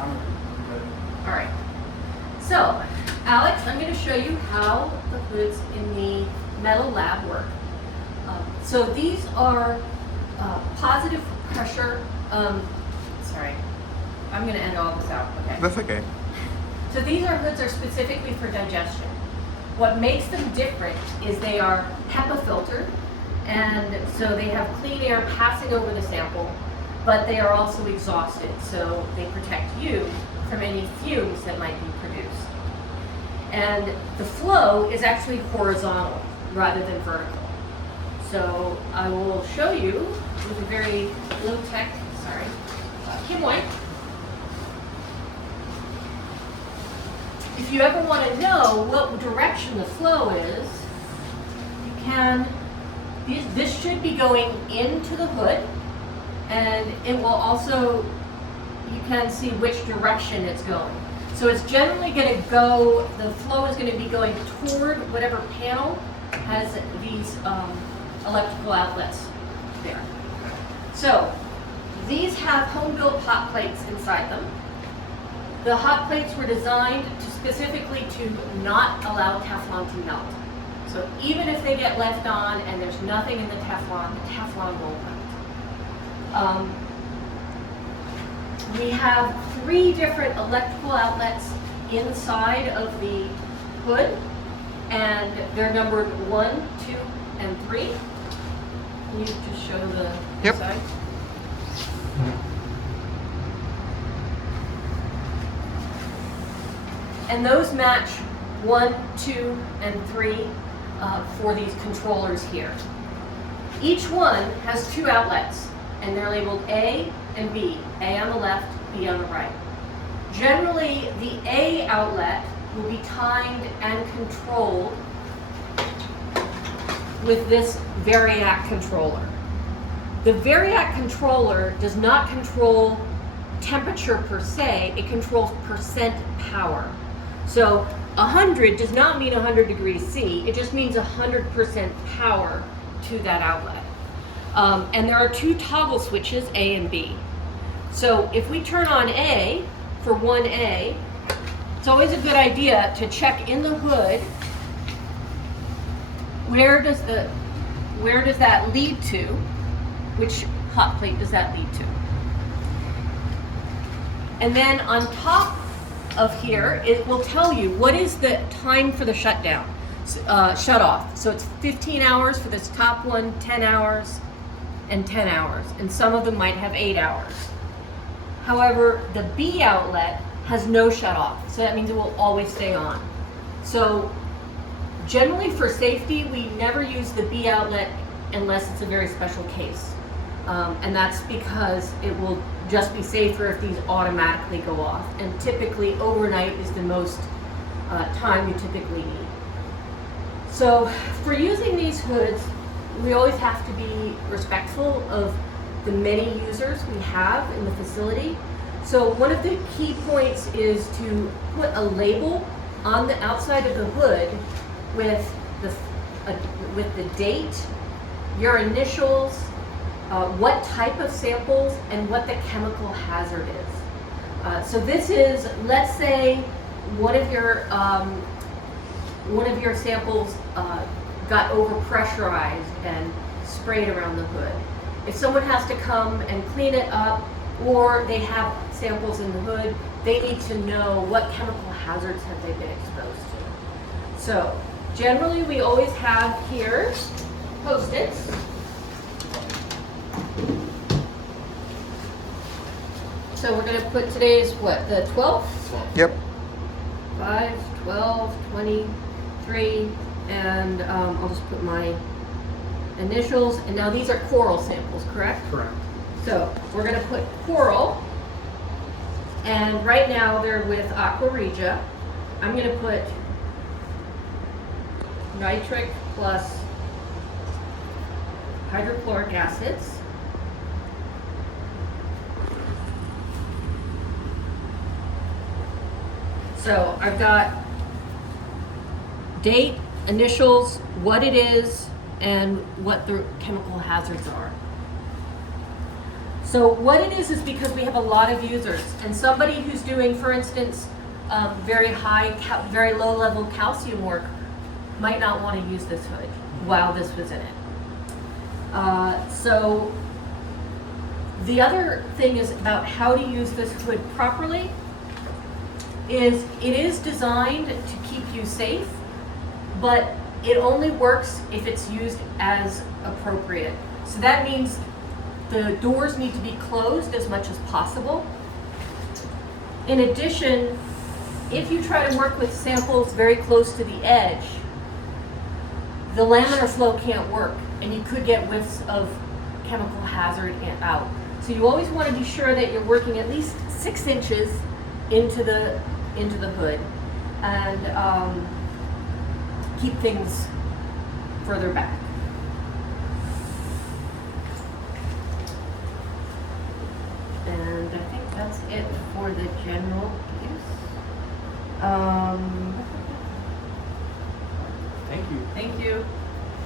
All right. So, Alex, I'm going to show you how the hoods in the metal lab work. So these are positive pressure. Sorry, I'm going to end all this out. Okay. That's okay. So these hoods are specifically for digestion. What makes them different is they are HEPA filtered, and so they have clean air passing over the sample, but they are also exhausted, so they protect you from any fumes that might be produced. And the flow is actually horizontal rather than vertical. So I will show you with a very low-tech, Kim White. If you ever want to know what direction the flow is, you can, this should be going into the hood, and it will also, you can see which direction it's going. So it's generally going to go, the flow is going to be going toward whatever panel has these electrical outlets there. So these have home-built hot plates inside them. The hot plates were designed specifically to not allow Teflon to melt. So even if they get left on and there's nothing in the Teflon won't melt. We have 3 different electrical outlets inside of the hood, and they're numbered 1, 2, and 3. Can you just show the side? And those match 1, 2, and 3 for these controllers here. Each one has 2 outlets, and they're labeled A and B. A on the left, B on the right. Generally, the A outlet will be timed and controlled with this Variac controller. The Variac controller does not control temperature per se, it controls percent power. So 100 does not mean 100 degrees C, it just means 100% power to that outlet. And there are 2 toggle switches, A and B. So if we turn on A for 1A, it's always a good idea to check in the hood, where does that lead to? Which hot plate does that lead to? And then on top of here, it will tell you what is the time for the shutdown, shut off. So it's 15 hours for this top one, 10 hours, and 10 hours. And some of them might have 8 hours. However, the B outlet has no shut off. So that means it will always stay on. So generally for safety, we never use the B outlet unless it's a very special case. And that's because it will just be safer if these automatically go off. And typically overnight is the most time you typically need. So for using these hoods, we always have to be respectful of the many users we have in the facility. So one of the key points is to put a label on the outside of the hood with the date, your initials, what type of samples, and what the chemical hazard is. So this is, let's say, one of your samples got overpressurized and sprayed around the hood. If someone has to come and clean it up, or they have samples in the hood, they need to know what chemical hazards have they been exposed to. So generally we always have here Post-its. So we're going to put today's, what, the 12th? Yep. 5, 12, 23, and I'll just put my initials. And now these are coral samples, correct? Correct. So we're going to put coral, and right now they're with Aqua Regia. I'm going to put nitric plus hydrochloric acids. So I've got date, initials, what it is, and what the chemical hazards are. So what it is because we have a lot of users, and somebody who's doing, for instance, very low level calcium work might not want to use this hood while this was in it. So the other thing is about how to use this hood properly is it is designed to keep you safe, but it only works if it's used as appropriate. So that means the doors need to be closed as much as possible. In addition, if you try to work with samples very close to the edge, the laminar flow can't work, and you could get whiffs of chemical hazard out. So you always want to be sure that you're working at least 6 inches into the hood, and keep things further back. And I think that's it for the general use. Thank you. Thank you.